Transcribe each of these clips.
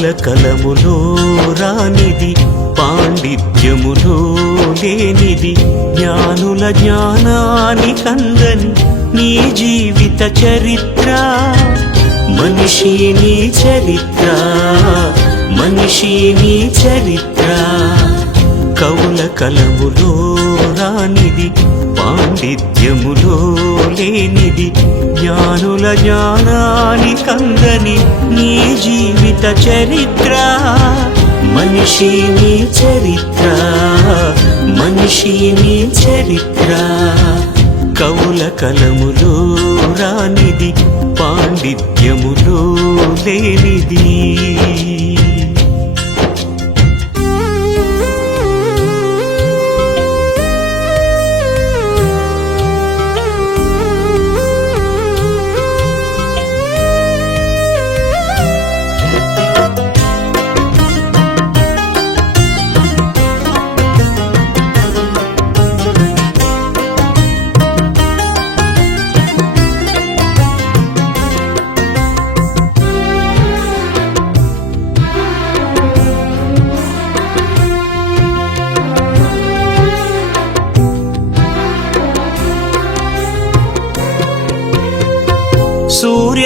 కవుల కలములో రానిది పాండిత్యములో లేనిది జ్ఞానుల జ్ఞానాని కందని నీ జీవిత చరిత్ర. మనిషి నీ చరిత్ర మనిషి నీ చరిత్ర. కవుల కలములో రానిది పాండిత్యములో లేనిది జ్ఞానుల జ్ఞానాని కందని నీ జీవిత చరిత్ర. మనిషి నీ చరిత్ర మనిషి నీ చరిత్ర. కవుల కలములో రానిది పాండిత్యములో లేనిది.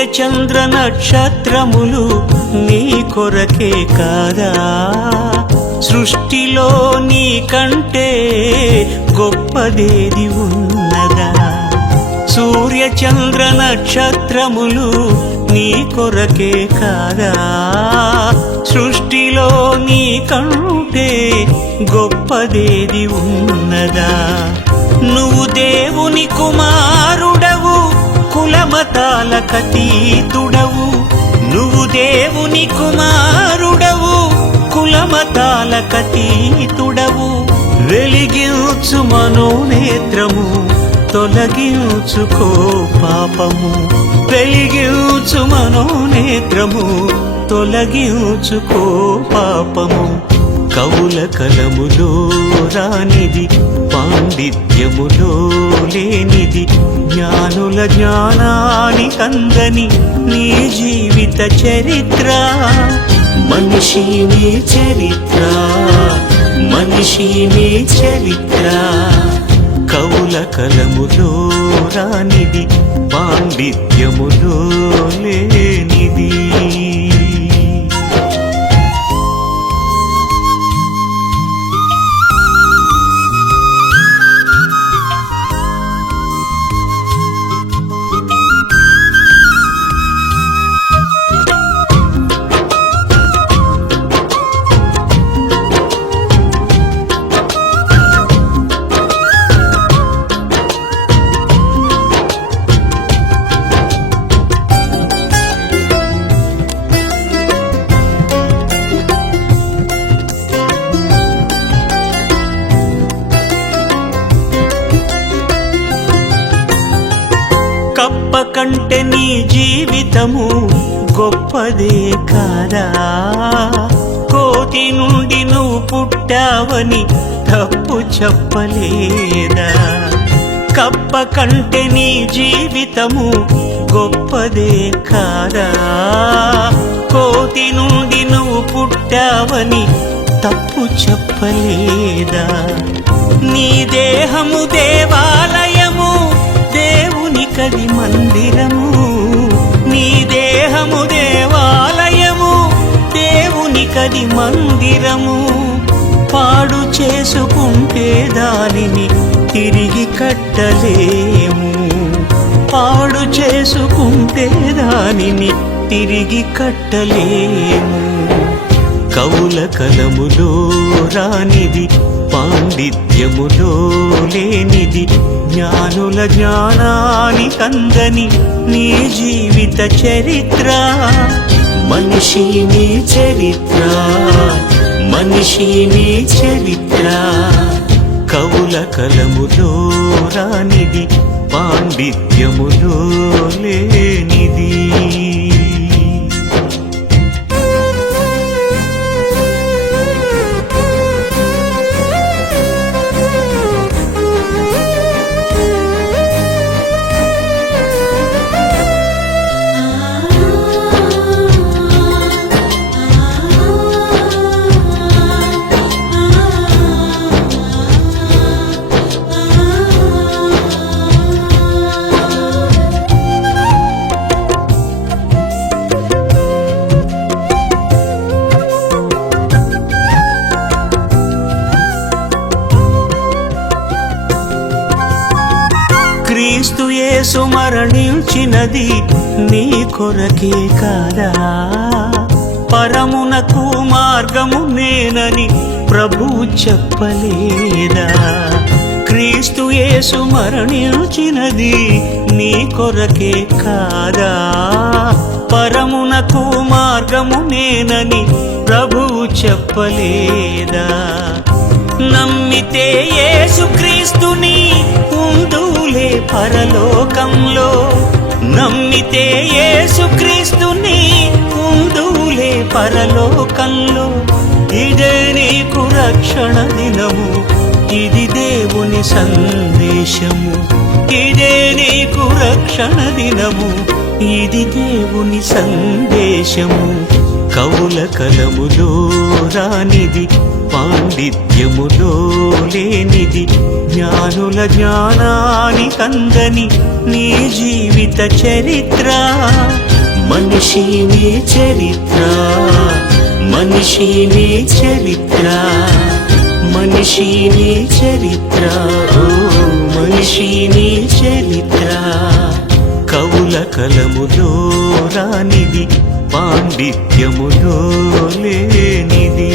చంద్ర నక్షత్రములు నీ కొరకే కాదా? సృష్టిలో నీ కంటే గొప్పదేది ఉన్నదా? సూర్య చంద్ర నక్షత్రములు నీ కొరకే కాదా? సృష్టిలో నీ కంటే గొప్పదేది ఉన్నదా? నువ్వు దేవుని కుమారు కులమతాల కతీతుడవు. నువ్వు దేవుని కుమారుడవు కులమతాల కతీతుడవు. వెలిగించు మనోనేత్రము తొలగించుకో పాపము వెలిగించు మనోనేత్రము తొలగించుకో పాపము కవుల కలములో రానిది పాండిత్యములో లేనిది జ్ఞానుల జ్ఞానాని కందని నీ జీవిత చరిత్ర. మనిషి నీ చరిత్ర మనిషి నీ చరిత్ర. కవుల కలములో రానిది పాండిత్యములో లేనిది. కంటే నీ జీవితము గొప్పదే కాదా? కోతి నుండి నువ్వు పుట్టావని తప్పు చెప్పలేదా? కప్ప కంటే నీ జీవితము గొప్పదే కాదా? కోతి నుండి నువ్వు పుట్టావని తప్పు చెప్పలేదా? నీ దేహము దే దేవునికది మందిరము పాడు చేసుకుంటే దానిని తిరిగి కట్టలేము. పాడు చేసుకుంటే దానిని తిరిగి కట్టలేము. కవుల కలములో రానిది పాండిత్యములో లేనిది జ్ఞానుల జ్ఞానాని కందని నీ జీవిత చరిత్ర. మనిషి నీ చరిత్ర మనిషి నీ చరిత్ర. కవుల కలములో రానిది పాండిత్యములో లేనిది. యేసు మరణించినది నీ కొరకే కాదా? పరమునకు మార్గము నేనని ప్రభు చెప్పలేదా? క్రీస్తు యేసు మరణించినది నీ కొరకే కాదా? పరమునకు మార్గము నేనని ప్రభు చెప్పలేదా? నమ్మితే యేసుక్రీస్తుని ఉందులే పరలోకంలో. నమ్మితే యేసుక్రీస్తుని ఉందులే పరలోకంలో. ఇదే నీకు రక్షణ దినము ఇది దేవుని సందేశము. ఇదే నీకు రక్షణ దినము ఇది దేవుని సందేశము. కవుల కలములో రానిది పాండిత్యములో లేనిది జ్ఞానుల జ్ఞానాని కందని నీ జీవిత చరిత్ర. మనిషి నీ చరిత్ర మనిషి నీ చరిత్ర మనిషి నీ చరిత్ర ఓ మనిషి నీ చరిత్ర. కవుల కలములో రానిది పాండిత్యములో లేనిది.